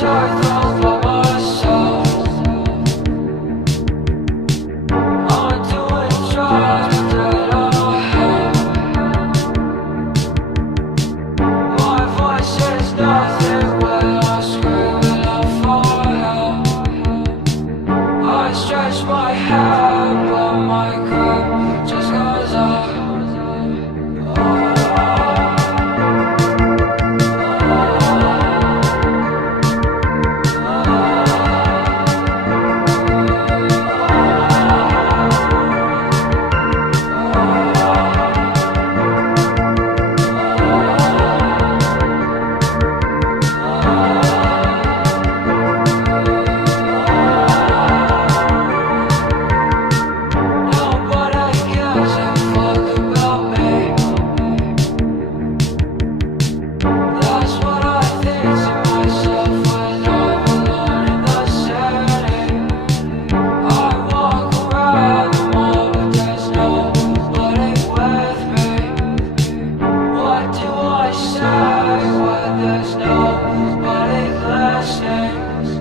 circles by myself. I'm doing drugs that I have. My voice is nothing when I scream and I fall out. I stretch my hand but my grip just goes up. There's nobody listening.